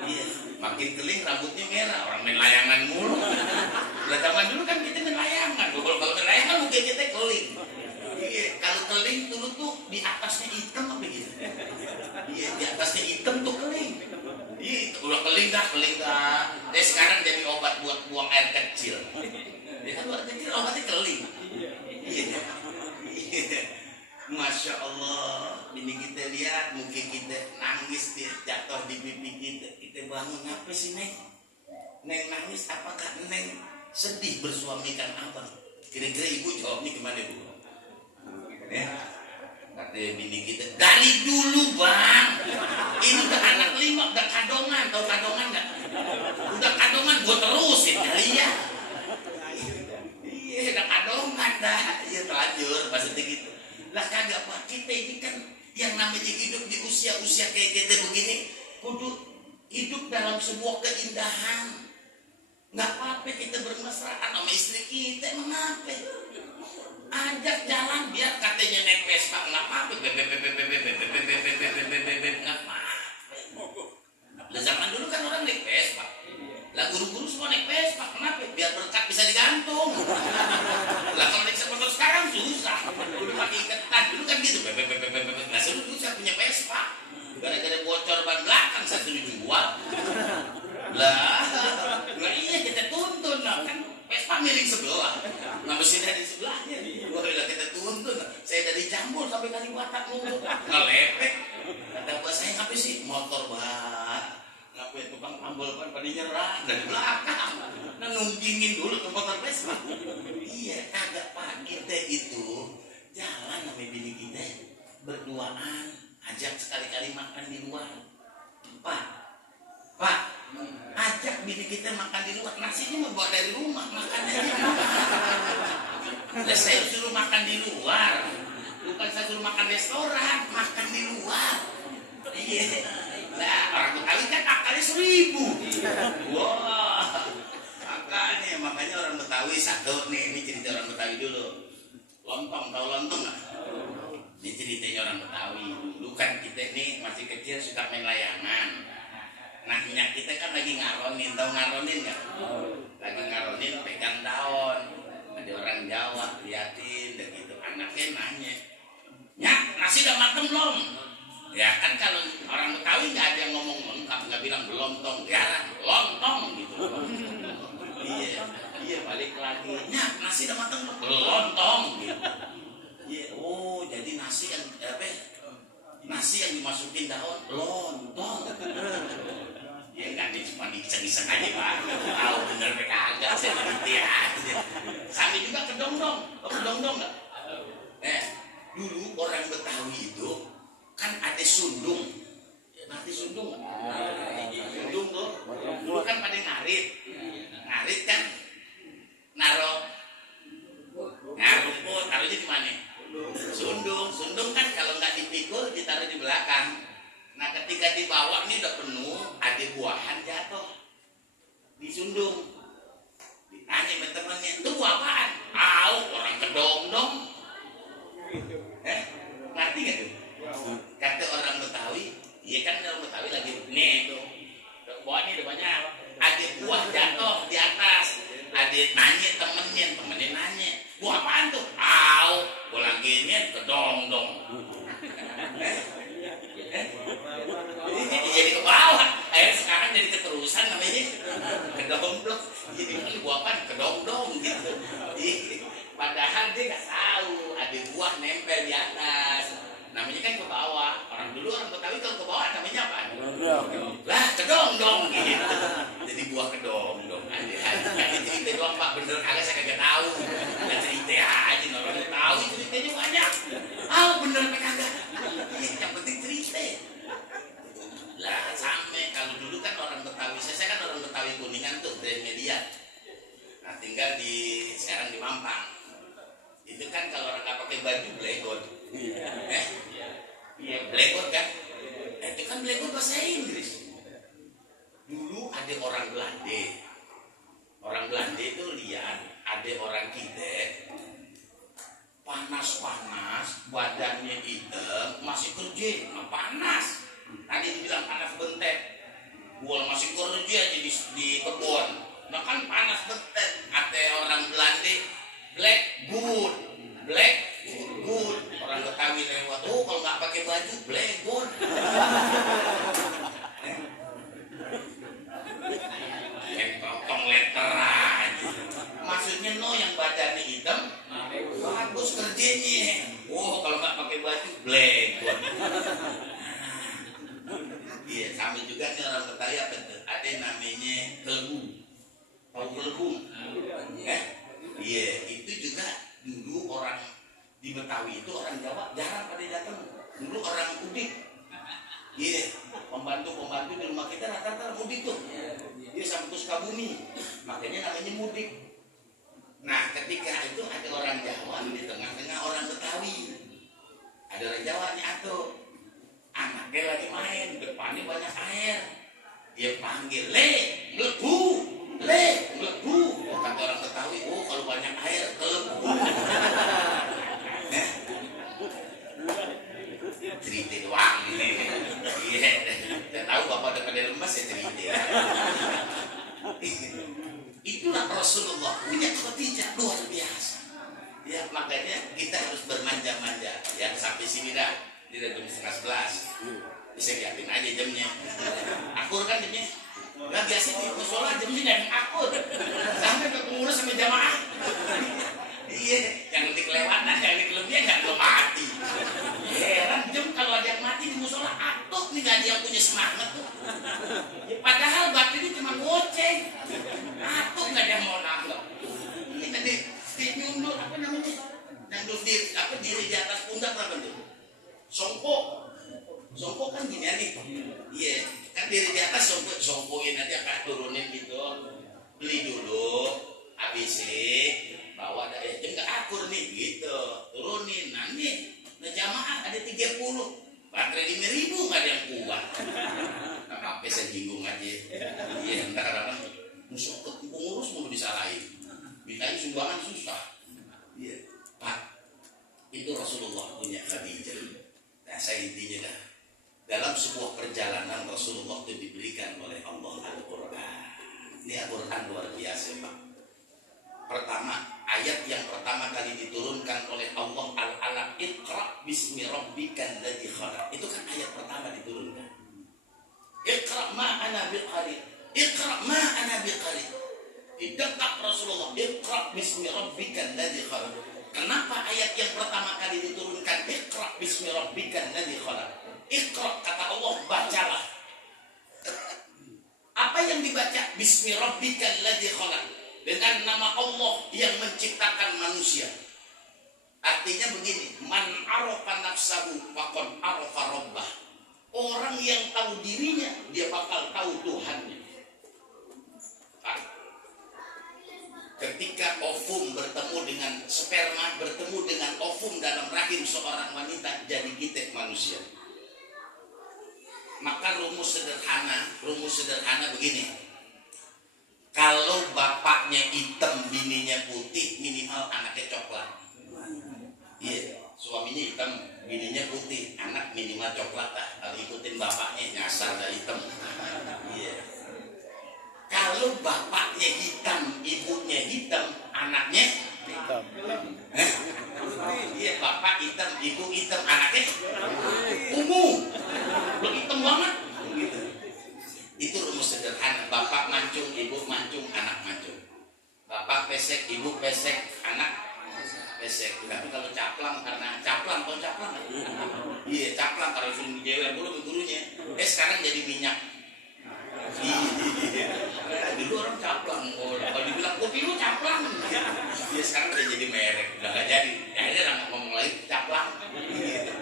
Iya, makin keling rambutnya merah, orang main layangan mulu. Lah zaman dulu kan kita main layangan. Kalau main layangan mungkin kita keling. Iya, kalau keling dulu tuh di atasnya hitam apa gitu. Iya, di atasnya hitam tuh keling. Iya, udah keling dah. Sekarang jadi obat buat buang air kecil. Ya kan buat kecil obatnya keling. Iya. Masya Allah, bini kita lihat, mungkin kita nangis, dia jatuh di pipi kita bangun, apa sih Neng? Neng nangis, apakah Neng sedih bersuamikan abang? Kira-kira ibu jawabnya gimana Bu? Ya, kata bini kita, dari dulu Bang, ini udah anak 5, udah kadongan, tahu kadongan nggak? Udah kadongan, gue terusin kali ya. Iya, udah kadongan dah, iya terlanjur, maksudnya gitu. Lah kagak Pak, kita ini kan yang namanya hidup di usia-usia kayak kita begini, kudu hidup dalam sebuah keindahan. Nggak apa-apa kita bermesraan sama istri kita, mengapa? Ajak jalan biar katanya naik Vespa, nggak apa-apa. Nggak apa-apa. Lah zaman dulu kan orang naik Vespa. Lah guru-guru semua naik Vespa, kenapa? Biar berkat bisa digantung. Lah kalau naik motor sekarang susah. Dulu pakai iketan, dulu kan gitu. Nah dulu saya punya Vespa. Gara-gara bocor ban belakang saya suruh jual. Lah iya kita tuntun lah kan. Vespa miring sebelah. Nah mesinnya di sebelahnya. Wah kita tuntun. Saya dari Jambul sampai Kalibata mulu. Ngelepek. Kata buat saya apa sih? Motor bah. Ngapain tukang tambal ban pada nyerah dari belakang. Nah nunggingin dulu ke motor Vespa. Iya kagak Pak, kita itu jalan sama bini kita berduaan, ajak sekali-kali makan di luar. Pak, ajak bini kita makan di luar. Nasinya mau bawa dari rumah, makannya di rumah. Lah saya suruh makan di luar, bukan saya suruh makan restoran, makan di luar. Iya. Nah, orang Betawi kan akalnya 1000. Wah, makanya orang Betawi satu nih, ini cerita orang Betawi dulu. Lontong, tahu lontong nggak? Ini ceritanya orang Betawi. Dulu kan kita nih masih kecil suka main layangan. Nah, minyak kita kan lagi ngaronin, tahu ngaronin nggak? Lagi ngaronin pegang daun. Ada orang Jawa liatin, dan gitu. Anaknya nanya, "Nyak, nasi udah mateng belum?" Ya kan kalau orang Betawi nggak ada yang ngomong lengkap, nggak bilang belontong, jarang lontong gitu. Iya balik lagi. Nyak, nasi udah mateng belum? Lontong gitu. Iya, oh jadi nasi yang nasi yang dimasukin daun lontong. Ya nggak cuma diceng-ceng aja Pak. Tahu bener mereka agak saya gitu ya. Sampai juga kedong-dong, kedong-dong nggak? Dulu orang Betawi itu kan ada sundung, nanti sundung, sundung tuh, dulu kan pada ngarit kan, naruh rumput, taruhnya di mana? Sundung kan kalau nggak dipikul ditaruh di belakang. Nah ketika dibawa ini udah penuh, ada buahan jatuh di sundung. Ditanya sama temannya, itu buah apaan? Tahu buah jatuh di atas. Adik nanya temennya nanya, buah apaan tuh? Au, gua lagi ini kedong-dong. Jadi ke bawah. Akhirnya sekarang jadi keterusan namanya kedong-dong. Jadi kan buah apaan? Kedong-dong gitu. Padahal dia nggak tahu ada buah nempel di atas. Namanya kan ke bawah. Orang Betawi kalau ke bawah namanya apa? Lah kedong-dong gitu. Jadi buah kedong-dong. Ada cerita doang Pak, bener kagak saya kagak tahu. Ada cerita aja, orang tahu ceritanya banyak. Bener kagak. Yang penting cerita. Lah sampai kalau dulu kan orang Betawi, saya kan orang Betawi Kuningan tuh dari media. Nah tinggal sekarang di Mampang. Itu kan kalau orang nggak pakai baju blegot. Iya blegot kan. Itu kan blegot bahasa Inggris. Dulu ada orang Belanda. Orang Belanda itu lihat ada orang kita panas-panas, badannya hitam, masih kerja, panas. Tadi dibilang panas bentet. Gua masih kerja aja di kebun. Nah kan panas bentet. Ada orang Belanda black good. Orang Betawi lewat, kalau nggak pakai baju black good. Potong letter aja. Maksudnya yang badannya hitam, bagus kerjanya. Kalau nggak pakai baju black good. Iya, sama juga nih orang Betawi apa tuh? Ada namanya kelbu. Tahu kelbu? Iya, itu juga dulu orang di Betawi itu orang Jawa jarang pada datang. Dulu orang Udik. Iya, pembantu di rumah kita rata-rata mudik tuh. Dia sampai Sukabumi. Makanya namanya mudik. Nah, ketika itu ada orang Jawa di tengah-tengah orang Betawi. Ada orang Jawa nih atuh. Anaknya lagi main, depannya banyak air. Dia panggil, ngelebu. Kata orang Betawi, kalau banyak air, kelebu. Cerita doang ini. Iya, saya tahu bapak udah pada lemas ya cerita. Itulah Rasulullah punya khotijah luar biasa. Ya makanya kita harus bermanja-manja. Ya sampai sini dah. Dia udah jam 10:30. Bisa liatin aja jamnya. Akur kan jamnya. Nah biasa di musola jamnya jangan akur. Sampai pengurus sama jamaah. Iya, yang kelewatan, yang kelebihan nggak belum mati. Heran jam kalau ada yang mati di musola atuk nih nggak ada yang punya semangat tuh. Ya, padahal batu ini cuma goceng. Atuk nggak ada yang mau nangkep. Ini tadi nyundul apa namanya? Nyundul diri di atas pundak apa tuh? Songkok kan gini aja. Iya, kan diri di atas songkokin aja kan turunin gitu. Beli dulu, ABC. Bawa dari jam nggak akur nih gitu, turunin nanti jamaah ada 30, baterai 5.000 nggak ada yang kuat. Apa saya jinggung aja. Iya ntar orang musuh pengurus mau disalahin, mintain sumbangan susah. Iya Pak, itu Rasulullah punya Khadijah. Nah saya intinya dah dalam sebuah perjalanan Rasulullah itu diberikan oleh Allah Al-Quran. Ini Al-Quran luar biasa Pak. Pertama, ayat yang pertama kali diturunkan oleh Allah Al-Alaq, Iqra bismi rabbikal ladzi khalaq. Itu kan ayat pertama diturunkan. Iqra ma ana biqari. Didetak Rasulullah, Iqra bismi rabbikal ladzi khalaq. Kenapa ayat yang pertama kali diturunkan Iqra bismi rabbikal ladzi khalaq? Iqra kata Allah, bacalah. Apa yang dibaca? Bismi rabbikal ladzi khalaq. Dengan nama Allah yang menciptakan manusia. Artinya begini, man arafa nafsahu faqad arafa rabbah. Orang yang tahu dirinya, dia bakal tahu Tuhannya. Ketika ovum bertemu dengan sperma, bertemu dengan ovum dalam rahim seorang wanita, jadi kita manusia. Maka rumus sederhana begini. Kalau bapaknya hitam, bininya putih, minimal anaknya coklat. Iya, suaminya hitam, bininya putih, anak minimal coklat lah. Kalau ikutin bapaknya nyasar dah hitam. Iya. Kalau Kalau bapaknya hitam, ibunya hitam, anaknya Hitam. iya, bapak hitam, ibu hitam, anaknya ungu. Lo hitam banget gitu. Itu rumus sederhana. Bapak mancung, ibu mancung, anak mancung. Bapak pesek, ibu pesek, anak pesek. Tapi kalau caplang, karena caplang, tau caplang kan? Iya, caplang kalau suruh dijewel dulu gurunya. Sekarang jadi minyak. Iya. Dulu orang caplang. Kalau dibilang kopi lu caplang. Iya, sekarang udah jadi merek. Udah gak jadi. Akhirnya orang ngomong lagi caplang. Gitu.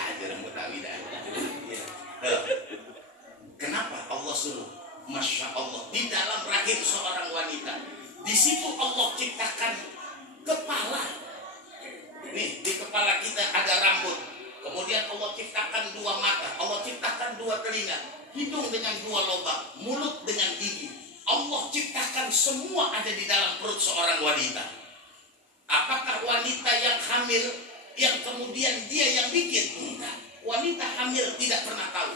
Ada rambut Betawi dah. Iya. Kenapa Allah suruh? Masya Allah, di dalam rahim seorang wanita, di situ Allah ciptakan kepala. Nih, di kepala kita ada rambut. Kemudian Allah ciptakan 2 mata, Allah ciptakan 2 telinga, hidung dengan 2 lubang, mulut dengan gigi. Allah ciptakan semua ada di dalam perut seorang wanita. Apakah wanita yang hamil yang kemudian dia yang bikin? Enggak. Wanita hamil tidak pernah tahu.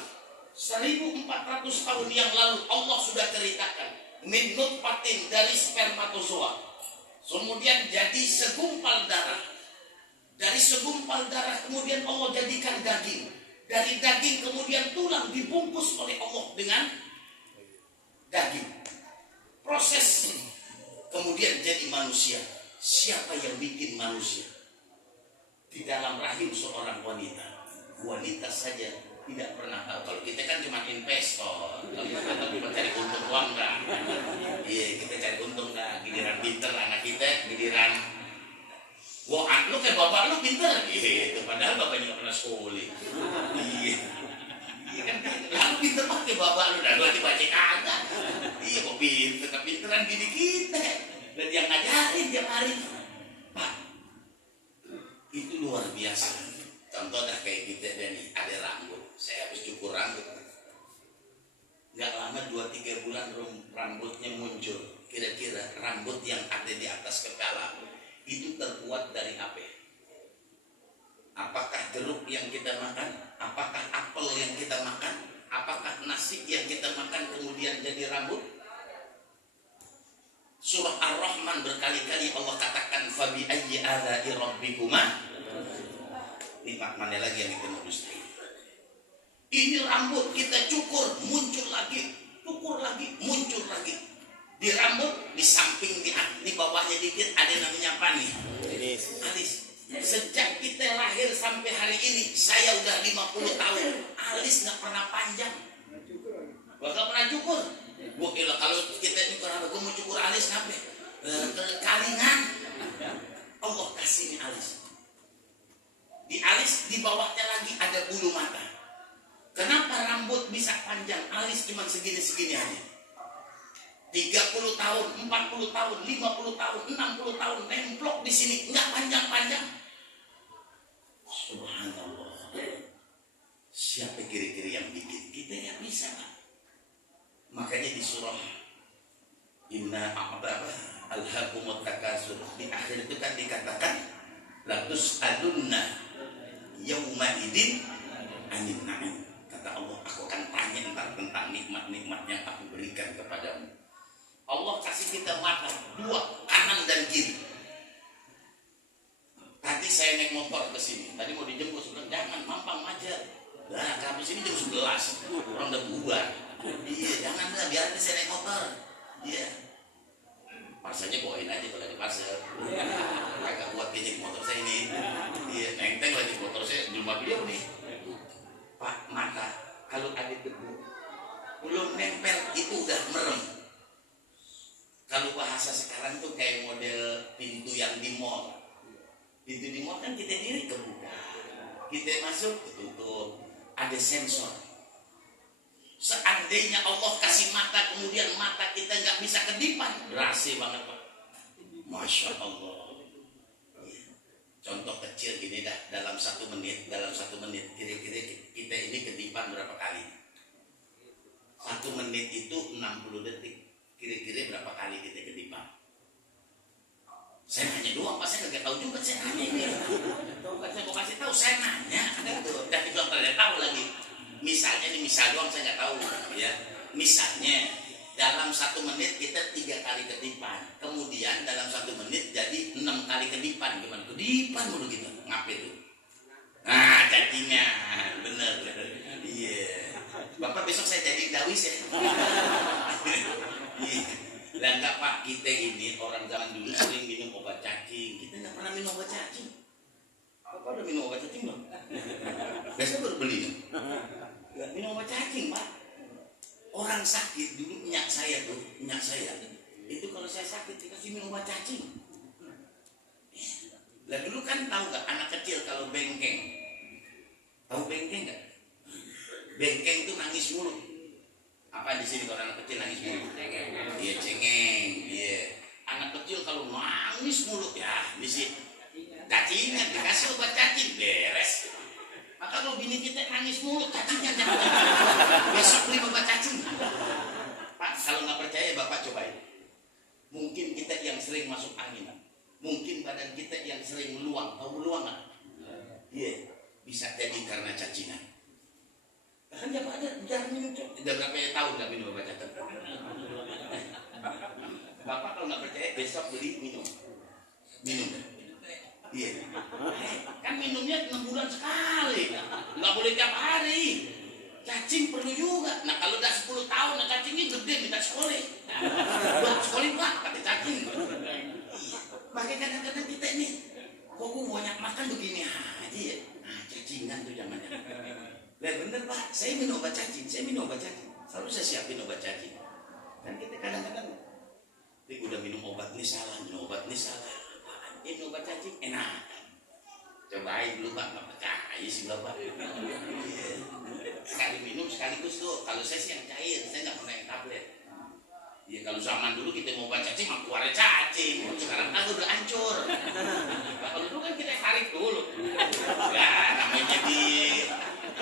1400 tahun yang lalu Allah sudah ceritakan, min nutfatin, dari spermatozoa, kemudian jadi segumpal darah, dari segumpal darah kemudian Allah jadikan daging, dari daging kemudian tulang dibungkus oleh Allah dengan daging, proses kemudian jadi manusia. Siapa yang bikin manusia? Di dalam rahim seorang wanita. Wanita saja tidak pernah tahu. Kalau kita kan cuma investor, kalau kita cuma cari untung doang dah. Iya, kita cari untung dah. Giliran pinter anak kita, giliran wah, lu kayak bapak lu pinter gitu. Padahal bapaknya nggak pernah sekolah. Iya, iya kan? Lalu pinter pakai bapak lu, dan lu dibaca kagak. Iya, kok pinter, kepinteran gini kita. Dan dia ngajarin tiap hari. Pak, itu luar biasa. Contoh dah kayak kita nih, ada rambut. Saya habis cukur rambut. Nggak lama 2-3 bulan rambutnya muncul. Kira-kira rambut yang ada di atas kepala itu terbuat dari apa? Apakah jeruk yang kita makan? Apakah apel yang kita makan? Apakah nasi yang kita makan kemudian jadi rambut? Surah Ar-Rahman berkali-kali Allah katakan fabi ayyi ala'i rabbikuma. Nikmat mana lagi yang kita mesti? Ini rambut kita cukur, muncul lagi, cukur lagi, muncul lagi. Di rambut, di samping, di bawahnya dikit ada namanya apa nih? Alis. Sejak kita lahir sampai hari ini, saya udah 50 tahun, alis nggak pernah panjang. Gak pernah cukur. Gua kira kalau kita cukur apa? Gua mau cukur alis ngapain? Kalingan. Allah kasih nih alis. Di alis, di bawahnya lagi ada bulu mata. Kenapa rambut bisa panjang, alis cuma segini-segini aja? 30 tahun, 40 tahun, 50 tahun, 60 tahun nemplok di sini, nggak panjang-panjang. Subhanallah. Siapa kira-kira yang bikin? Kita nggak bisa, Pak. Makanya di surah Inna alhaakumut takasur, di akhir itu kan dikatakan latus adunna yauma idin anin na'im. Kata Allah, aku akan tanya tentang nikmat-nikmat yang aku berikan kepadamu. Allah kasih kita mata 2, kanan dan kiri. Tadi saya naik motor ke sini, tadi mau dijemput, sebenarnya jangan, mampang majar. Nah, habis ini jam 11, orang udah bubar. Iya, janganlah, biar saya naik motor. Iya. Parsanya bawain aja kalau di parcel. Agak kuat kayaknya motor saya ini. Iya, nenteng lagi motor saya di rumah beliau nih. Pak, mata kalau ada debu belum nempel itu udah merem. Kalau bahasa sekarang tuh kayak model pintu yang di mall. Pintu di mall kan kita diri kebuka, kita masuk ketutup, ada sensor. Seandainya Allah kasih mata kemudian mata kita nggak bisa kedipan, berhasil banget Pak. Masya Allah. Contoh kecil gini dah, dalam 1 menit kira-kira kita ini kedipan berapa kali? 1 menit itu 60 detik. Kira-kira berapa kali kita kedipan? Saya nanya doang, Pak, saya nggak tahu juga, saya nanya ini. Bukan saya mau kasih tahu, saya nanya. Dan itu dokternya tahu lagi. Misalnya, ini misal doang saya nggak tahu. Ya, misalnya dalam 1 menit kita 3 kali kedipan, kemudian dalam 1 menit jadi 6 kali kedipan. Gimana? Kedipan mulu gitu, ngapain tuh? Nah, jadinya bener. Iya. Bapak besok saya jadi dawis ya. Iya. Lah enggak Pak, kita ini orang zaman dulu sering minum obat cacing. Kita nggak pernah minum obat cacing. Bapak udah minum obat cacing belum? Biasa baru beli ya? Nggak minum obat cacing Pak. Orang sakit dulu minyak saya itu kalau saya sakit dikasih minum obat cacing. Lah dulu kan tahu nggak anak kecil kalau bengkeng, tahu bengkeng nggak? Bengkeng itu nangis mulu. Apa di sini kalau anak kecil nangis mulu? Iya cengeng. Iya. Anak kecil kalau nangis mulu ya di sini cacingan dikasih obat cacing beres. Maka kalau bini kita nangis mulu cacingnya jangan. Besok beli obat cacing. Pak kalau nggak percaya Bapak cobain. Mungkin kita yang sering masuk angin. Mungkin badan kita yang sering meluang. Tahu meluang nggak? Iya. Bisa jadi karena cacingan. Kan jangan minum cok. Udah berapa tahun nggak minum obat cacing? Bapak kalau nggak percaya besok beli minum. Iya. Kan minumnya 6 bulan sekali. Nggak boleh tiap hari. Cacing perlu juga. Nah kalau udah 10 tahun, nah cacingnya gede minta sekolah. Buat sekolah Pak, kata cacing. Makanya kadang-kadang kita ini, kok gue banyak makan begini aja ya. Nah cacingan tuh jangan-jangan. Lah bener Pak, saya minum obat cacing. Selalu saya siapin obat cacing. Kan kita kadang-kadang, udah minum obat nih salah. Minum obat cacing enak. Cobain dulu Pak, nggak percaya sih Bapak. Sekali minum sekaligus tuh. Kalau saya sih yang cair, saya nggak pernah yang tablet. Ya kalau zaman dulu kita mau baca cacing, mah keluar cacing. Sekarang kan udah hancur. Nah, kalau dulu kan kita tarik dulu. Ya namanya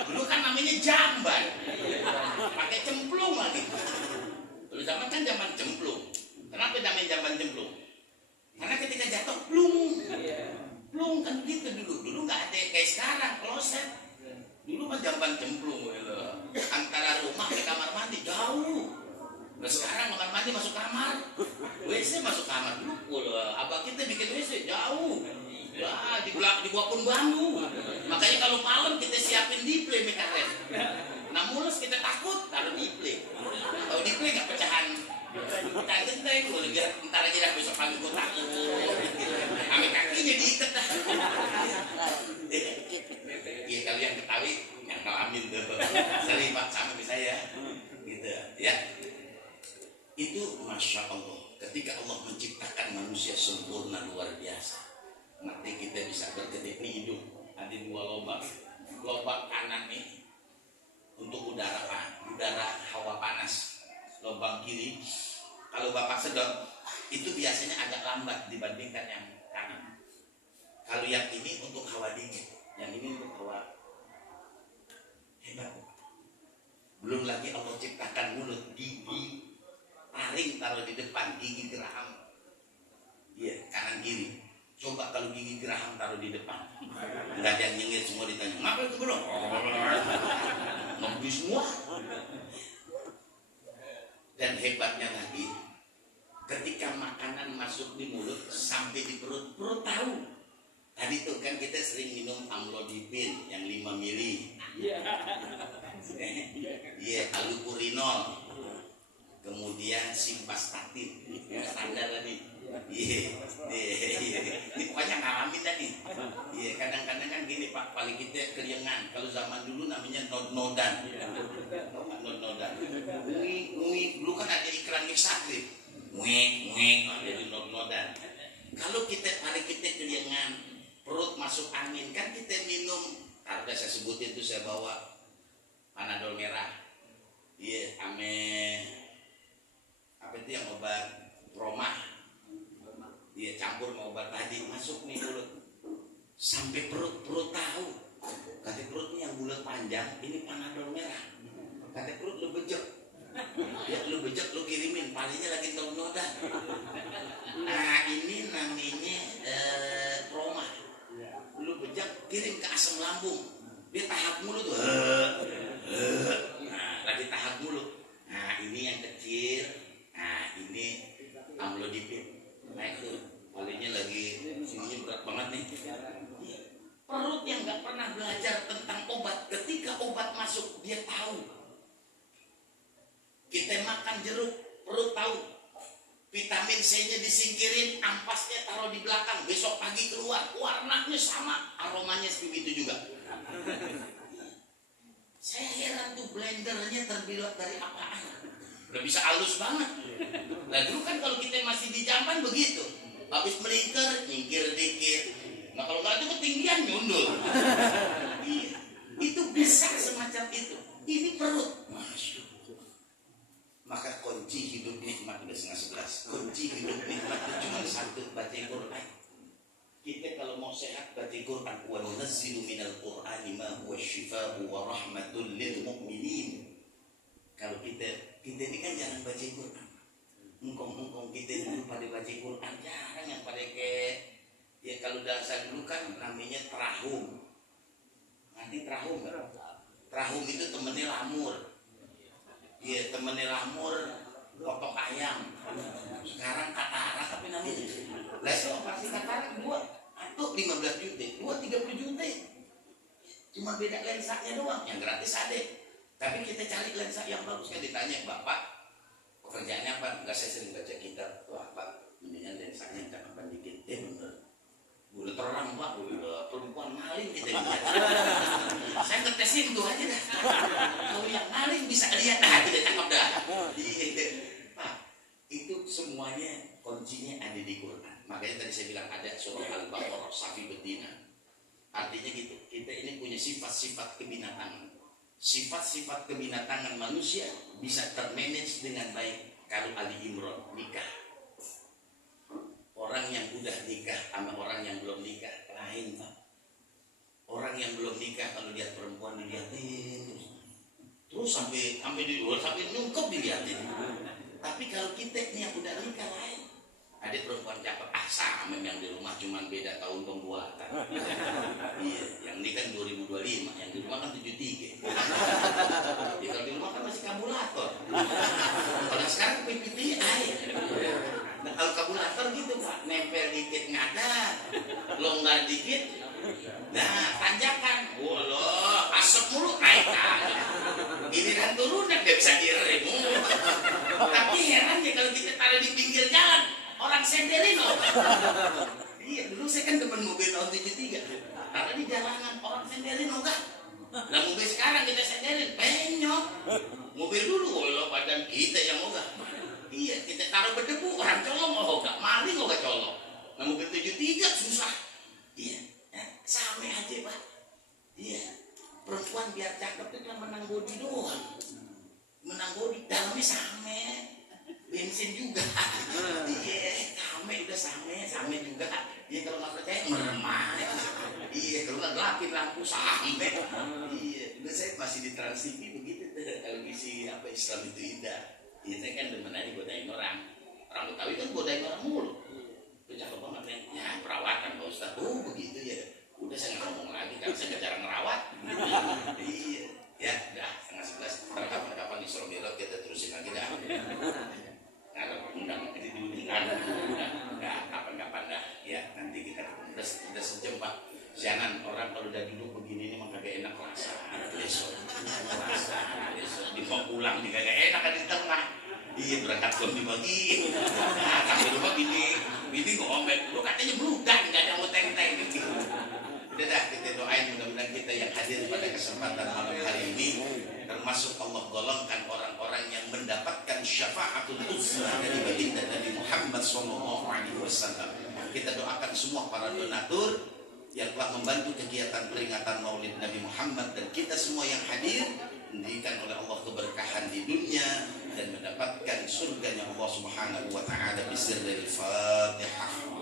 dulu kan namanya jamban. Pakai cemplung lagi. Dulu zaman kan zaman cemplung. Kenapa namanya jamban cemplung? Karena ketika jatuh plung kan gitu dulu. Dulu nggak ada kayak sekarang kloset. Dulu mah jamban cemplung gitu. Antara rumah ke kamar mandi jauh. Nah sekarang makan mandi masuk kamar, WC masuk kamar dulu. Abang kita bikin WC jauh, ya di bawah pun bambu. Makanya kalau malam kita siapin diplay mekaret. Nah mulus kita takut taruh diplay. Kalau diplay nggak pecahan, pecahan genteng. Gue lihat ntar aja dah besok pagi gue takut. Ame kakinya diikat dah. Iya kalau yang Betawi yang ngalamin tuh, sering Pak sama saya, gitu ya. Itu Masya Allah, ketika Allah menciptakan manusia sempurna luar biasa. Nanti kita bisa berkedip di hidung. Ada 2 lubang. Lubang kanan nih untuk udara hawa panas. Lubang kiri kalau Bapak sedot itu biasanya agak lambat dibandingkan yang kanan. Kalau yang ini untuk hawa dingin, yang ini untuk hawa hebat. Belum lagi Allah ciptakan mulut, gigi taring taruh di depan, gigi geraham. Iya, kanan kiri. Coba kalau gigi geraham taruh di depan. Enggak ada yang nyengir, semua ditanya, "Ngapa itu belum?" Ngembi semua. Dan hebatnya lagi, ketika makanan masuk di mulut sampai di perut tahu. Tadi tuh kan kita sering minum amlodipin yang 5 mili. Iya, alupurinol. Kemudian simvastatin, standar tadi. Iya. Ini pokoknya ngalamin tadi. Iya, kadang-kadang kan gini Pak, paling kita keringan. Kalau zaman dulu namanya nod-nodan. Tahu nggak nod-nodan? Ngui, dulu kan ada iklan Mixagrip. Ngui, ada nod-nodan. Kalau paling kita keringan, perut masuk angin, kan kita minum. Kalau udah saya sebutin itu saya bawa Panadol merah. Iya, apa itu yang obat Roma, dia campur sama obat tadi masuk nih mulut sampai perut tahu. Kata perut ini yang bulat panjang, ini Panadol merah. Kata perut lu bejek, ya lu bejek lu kirimin, palingnya lagi noda. Nah ini namanya Roma, lu bejek kirim ke asam lambung, dia tahap mulut tuh. Nah lagi tahap mulut. Nah ini yang kecil vitamin C-nya disingkirin, ampasnya taruh di belakang, besok pagi keluar, warnanya sama, aromanya begitu juga. Saya heran tuh blendernya terbuat dari apaan? Udah bisa halus banget. Nah dulu kan kalau kita masih di Jamban begitu, habis melingkar, nyingkir dikit. Nah kalau nggak itu ketinggian nyundul. Iya, itu bisa semacam itu. Ini perut. Masya. Maka kunci hidup nikmat udah 10:30. Kunci hidup nikmat itu cuma satu, baca Quran. Kita kalau mau sehat baca Quran. Wa nunazzilu minal Qur'ani ma huwa syifaa'u wa rahmatul lil mu'minin. Kalau kita ini kan jarang baca Quran. Engkong kita dulu pada baca Quran jarang, yang pada kayak ya kalau dasar dulu kan namanya terahum. Nanti terahum enggak? Terahum itu temennya lamur. Iya, temennya lamur kotok ayam. Sekarang katarak tapi namanya. Lah so pasti katarak dua atau 15 juta, dua 30 juta. Cuma beda lensanya doang, yang gratis ada. Tapi kita cari lensa yang bagus. Kan ditanya, Bapak pekerjaannya apa? Enggak, saya sering baca kitab. Wah Pak, mendingan lensanya cakapan dikit. Bener. Udah terang Pak, udah perempuan maling kita lihat. Saya ngetesnya itu aja dah. Kalau yang maling bisa lihat, tidak cakep dah. Pak, itu semuanya kuncinya ada di Quran. Makanya tadi saya bilang ada surah Al-Baqarah, Safi Betina. Artinya gitu, kita ini punya sifat-sifat kebinatangan. Sifat-sifat kebinatangan manusia bisa termanage dengan baik kalau Ali Imran nikah. Orang yang udah nikah sama orang yang belum nikah lain Pak. Orang yang belum nikah kalau lihat perempuan dilihatin terus sampai di luar, sampai nyungkep dilihatin. Tapi kalau kita ini yang udah nikah lain. Ada perempuan cakep, sama yang di rumah cuman beda tahun pembuatan. Iya, yang ini kan 2025, yang di rumah kan 73. Ya, kalau di rumah kan masih kabulator. Kalau sekarang PPT air. Nah kalau kabulator gitu Pak, nempel dikit ngadat, longgar dikit, nah tanjakan, walah asap mulu naik aja. Giliran turunan gak bisa direm. Tapi heran ya kalau kita taruh di pinggir jalan, orang senderin loh. Iya, dulu saya kan demen mobil tahun 73. Karena di jalanan orang senderin enggak. Nah mobil sekarang kita senderin, penyok. Mobil dulu, walau badan kita yang enggak. Iya, kita taruh berdebu, orang colong enggak, maling enggak colong. Nah mobil 73 susah. Iya, sama aja Pak. Iya, perempuan biar cakep itu cuma menang body doang. Menang body, dalamnya sama. Bensin juga. Iya, sama udah sama juga. Iya, kalau nggak percaya meremah. Iya, kalau nggak gelapin lampu sampai. Iya, udah saya masih di Trans TV begitu tuh. Televisi apa Islam itu indah. Iya, saya kan demen aja godain orang. Orang Betawi kan godain orang mulu. Itu cakep banget kan. Ya, perawatan Pak Ustaz. Oh, begitu ya. Udah saya nggak ngomong lagi karena saya nggak cara ngerawat. Iya, ya, udah 10:30. Kapan-kapan di Isra Mi'raj kita terusin lagi dah. Kalau undang ini diundang, enggak kapan-kapan dah. Ya, nanti kita udah sejam Pak. Sianan orang kalau udah duduk begini ini mah kagak enak rasa. Besok dibawa pulang juga kagak enak kan di tengah. Iya, berangkat belum dibagi. Nah, sampai rumah bini ngomel, lu katanya bludan, nggak ada uteng-teng gitu. Udah dah, kita doain mudah-mudahan kita yang hadir pada kesempatan malam hari ini termasuk Allah golongkan orang-orang yang mendapatkan syafaatul uzma dari baginda Nabi Muhammad SAW. Kita doakan semua para donatur yang telah membantu kegiatan peringatan Maulid Nabi Muhammad dan kita semua yang hadir diberikan oleh Allah keberkahan di dunia dan mendapatkan surganya Allah Subhanahu wa taala bisirril Fatihah.